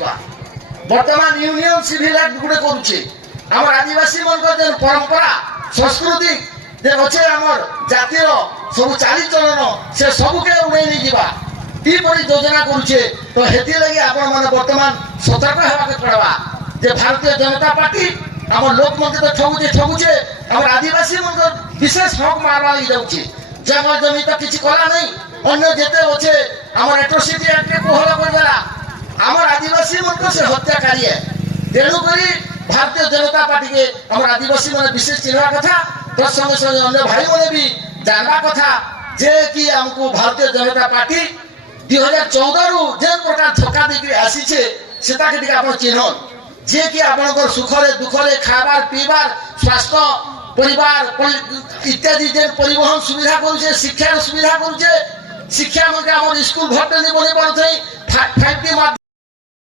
जीवा वर्तमान union civil act गुड़े करुचे आम आदिवासी मन परंपरा संस्कृति जे अच्छे आम जातिर सब चालीचलन से सबके उड़े नहीं जीवा किपरि योजना करुचे तो हेती लगी आपण माने वर्तमान सतर्क होबाके पड़वा जे भारतीय जनता पार्टी आम लोक मन तो ठगुचे आम आदिवासी मन विशेष हक मारवा लगी जाउचे जंगल जमी तो किसी कला नहीं अन्य जेते अच्छे आम एट्रोसिटी एक्ट कोहल करदेला आम आदिवासी मन को से हत्याकारी है तेणुक भारतीय जनता पार्टी के आम आदिवासी मैंने विशेष चिन्हवा कथा तत्संगे संगे अन्य भाई मैंने भी जानवा कथा जे कि आमको भारतीय जनता पार्टी 2014 रु जे प्रकार धक्का देकर आसी से चिन्ह जे कि आपनकर सुखरे दुखरे खाबार पीबार स्वास्थ्य परिवार इत्यादि जे परिवहन सुविधा करुचे शिक्षा सुविधा करुचे शिक्षा में स्कूल भर्ती नहीं बनी पारे 5T